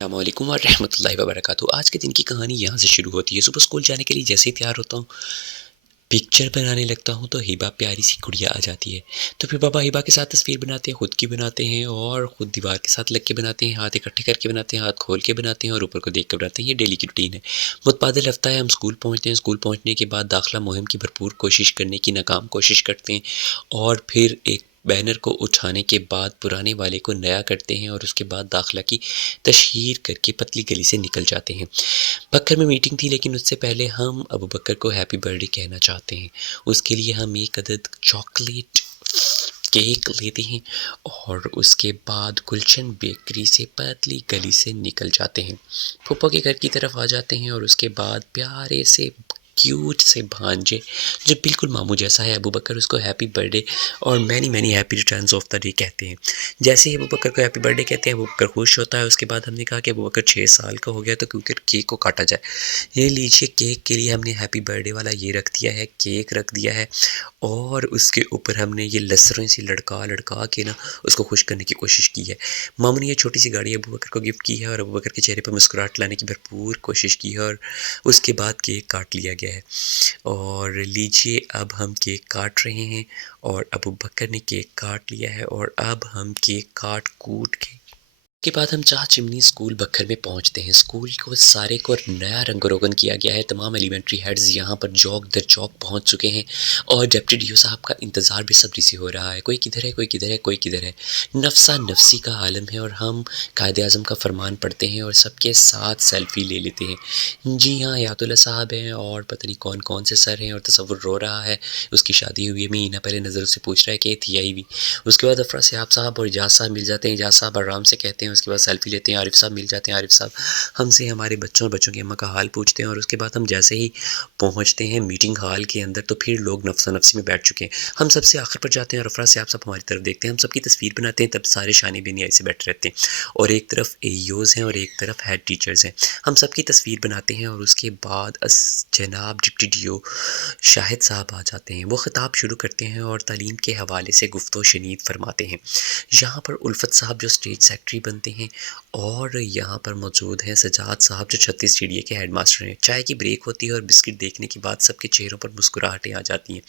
السلام علیکم ورحمۃ اللہ وبرکاتہ۔ آج کے دن کی کہانی یہاں سے شروع ہوتی ہے۔ صبح اسکول جانے کے لیے جیسے ہی تیار ہوتا ہوں، پکچر بنانے لگتا ہوں تو ہیبا پیاری سی گڑیا آ جاتی ہے۔ تو پھر پاپا ہیبا کے ساتھ تصویر بناتے ہیں، خود کی بناتے ہیں اور خود دیوار کے ساتھ لگ کے بناتے ہیں، ہاتھ اکٹھے کر کے بناتے ہیں، ہاتھ کھول کے بناتے ہیں اور اوپر کو دیکھ کر بناتے ہیں۔ یہ ڈیلی کی روٹین ہے۔ متبادل ہفتہ ہے، ہم اسکول پہنچتے ہیں۔ اسکول پہنچنے کے بعد داخلہ مہم کی بھرپور کوشش کرنے کی ناکام کوشش کرتے ہیں اور پھر ایک بینر کو اٹھانے کے بعد پرانے والے کو نیا کرتے ہیں اور اس کے بعد داخلہ کی تشہیر کر کے پتلی گلی سے نکل جاتے ہیں۔ بکر میں میٹنگ تھی، لیکن اس سے پہلے ہم ابو بکر کو ہیپی برتھ ڈے کہنا چاہتے ہیں۔ اس کے لیے ہم ایک عدد چاکلیٹ کیک لیتے ہیں اور اس کے بعد گلشن بیکری سے پتلی گلی سے نکل جاتے ہیں، پھپھو کے گھر کی طرف آ جاتے ہیں اور اس کے بعد پیارے سے کیوٹ سے بھانجے جو بالکل ماموں جیسا ہے ابو بکر، اس کو ہیپی برتھ ڈے اور many happy returns of the day کہتے ہیں۔ جیسے ہی ابو بکر کو ہیپی برتھ ڈے کہتے ہیں، ابو بکر خوش ہوتا ہے۔ اس کے بعد ہم نے کہا کہ ابو بکر 6 سال کا ہو گیا تو کیونکہ کیک کو کاٹا جائے۔ یہ لیجیے، کیک کے لیے ہم نے ہیپی برتھ ڈے والا یہ رکھ دیا ہے، کیک رکھ دیا ہے اور اس کے اوپر ہم نے یہ لسریں سے لڑکا کے نا اس کو خوش کرنے کی کوشش کی ہے۔ ماموں نے یہ چھوٹی سی گاڑی ابو بکر کو گفٹ کی ہے اور ابو بکر کے چہرے پر مسکراہٹ لانے کی بھرپور کوشش کی ہے اور اس کے بعد کیک کاٹ لیا گیا ہے۔ اور لیجیے، اب ہم کیک کاٹ رہے ہیں اور ابو بکر نے کیک کاٹ لیا ہے اور اب ہم کیک کاٹ کوٹ کے بعد ہم چاہ چمنی اسکول بکھر میں پہنچتے ہیں۔ اسکول کو سارے کو نیا رنگ و روگن کیا گیا ہے۔ تمام ایلیمنٹری ہیڈز یہاں پر چوک در چوک پہنچ چکے ہیں اور ڈپٹی ڈی او صاحب کا انتظار بے صبری سے ہو رہا ہے۔ کوئی کدھر ہے، کوئی کدھر ہے، کوئی کدھر ہے۔ نفسا نفسی کا عالم ہے اور ہم قائد اعظم کا فرمان پڑھتے ہیں اور سب کے ساتھ سیلفی لے لیتے ہیں۔ جی ہاں، آیت اللہ صاحب ہیں اور پتہ نہیں کون کون سے سر ہیں اور تصور رو رہا ہے، اس کی شادی ہوئی ہے۔ مہینہ پہلے نظر سے پوچھ رہا ہے کہ تھی آئی بھی۔ اس کے بعد افرا سیاب صاحب اور اجاز صاحب مل جاتے ہیں، اجاز صاحب آرام سے کہتے ہیں، اس کے بعد سیلفی لیتے ہیں۔ عارف صاحب مل جاتے ہیں، عارف صاحب ہم سے ہمارے بچوں اور بچوں کی اماں کا حال پوچھتے ہیں اور اس کے بعد ہم جیسے ہی پہنچتے ہیں میٹنگ ہال کے اندر تو پھر لوگ نفسا نفسی میں بیٹھ چکے ہیں۔ ہم سب سے آخر پر جاتے ہیں اور افرا سیاب صاحب ہماری طرف دیکھتے ہیں، ہم سب کی تصویر بناتے ہیں، تب سارے شانے بے نیائی سے بیٹھے رہتے ہیں اور ایک طرف اے ای اوز ہیں اور ایک طرف ہیڈ ٹیچرز ہیں۔ ہم سب کی تصویر بناتے ہیں اور اس کے بعد جناب ڈپٹی ڈی او شاہد صاحب آ جاتے ہیں۔ وہ خطاب شروع کرتے ہیں اور تعلیم کے حوالے سے گفت و شنید فرماتے ہیں۔ یہاں پر الفت صاحب جو اسٹیج سیکرٹری بنتے ہیں اور یہاں پر موجود ہیں سجاد صاحب جو 36 چڑیے کے ہیڈ ماسٹر ہیں۔ چائے کی بریک ہوتی ہے اور بسکٹ دیکھنے کے بعد سب کے چہروں پر مسکراہٹیں آ جاتی ہیں۔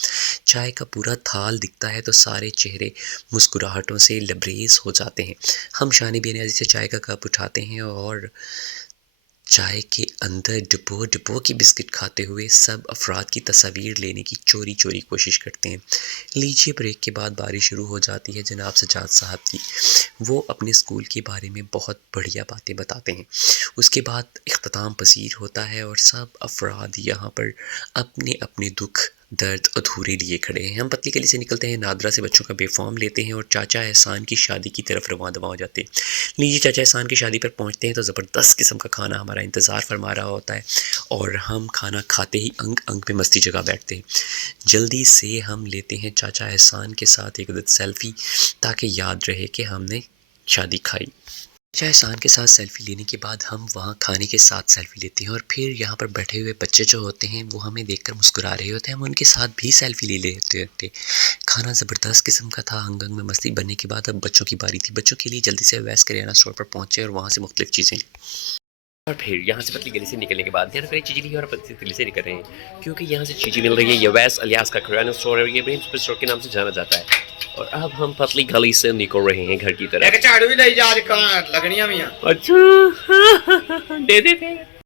چائے کا پورا تھال دکھتا ہے تو سارے چہرے مسکراہٹوں سے لبریز ہو جاتے ہیں۔ ہم شان بے نیازی سے چائے کا کپ اٹھاتے ہیں اور چائے کے اندر ڈبو کی بسکٹ کھاتے ہوئے سب افراد کی تصاویر لینے کی چوری کوشش کرتے ہیں۔ لیجیے، بریک کے بعد باری شروع ہو جاتی ہے جناب سجاد صاحب کی۔ وہ اپنے اسکول کے بارے میں بہت بڑھیا باتیں بتاتے ہیں۔ اس کے بعد اختتام پذیر ہوتا ہے اور سب افراد یہاں پر اپنے اپنے دکھ درد ادھورے لیے کھڑے ہیں۔ ہم پتلی گلی سے نکلتے ہیں، نادرا سے بچوں کا بے فارم لیتے ہیں اور چاچا احسان کی شادی کی طرف رواں دواں ہو جاتے ہیں۔ لیجیے، چاچا احسان کی شادی پر پہنچتے ہیں تو زبردست قسم کا کھانا ہمارا انتظار فرما رہا ہوتا ہے اور ہم کھانا کھاتے ہی انگ انگ پہ مستی جگہ بیٹھتے ہیں۔ جلدی سے ہم لیتے ہیں چاچا احسان کے ساتھ ایک عدد سیلفی تاکہ یاد رہے کہ ہم نے شادی کھائی۔ چاچا احسان کے ساتھ سیلفی لینے کے بعد ہم وہاں کھانے کے ساتھ سیلفی لیتے ہیں اور پھر یہاں پر بیٹھے ہوئے بچے جو ہوتے ہیں وہ ہمیں دیکھ کر مسکرا رہے ہوتے ہیں، ہم ان کے ساتھ بھی سیلفی لے لیتے ہوتے ہیں۔ کھانا زبردست قسم کا تھا، ہنگ ہنگ میں مستی بننے کے بعد اب بچوں کی باری تھی۔ بچوں کے لیے جلدی سے ویس کریانہ اسٹور پر پہنچے اور وہاں سے مختلف چیزیں لی اور پھر یہاں سے پتلی گلی سے نکلنے کے بعد دھیان کریں چیزیں لی اور پتلی گلی سے نکل رہے ہیں کیونکہ یہاں سے چیزیں مل رہی ہے۔ یہ ویس الیاس کا کریانہ اسٹور ہے، یہ برنس اسٹور کے نام سے جانا جاتا ہے اور اب ہم پتلی گلی سے نکل رہے ہیں گھر کی طرف۔ ایک جھاڑو بھی لے جا، آج لگنیاں بھی ہیں۔ اچھا دے دیتے ہیں۔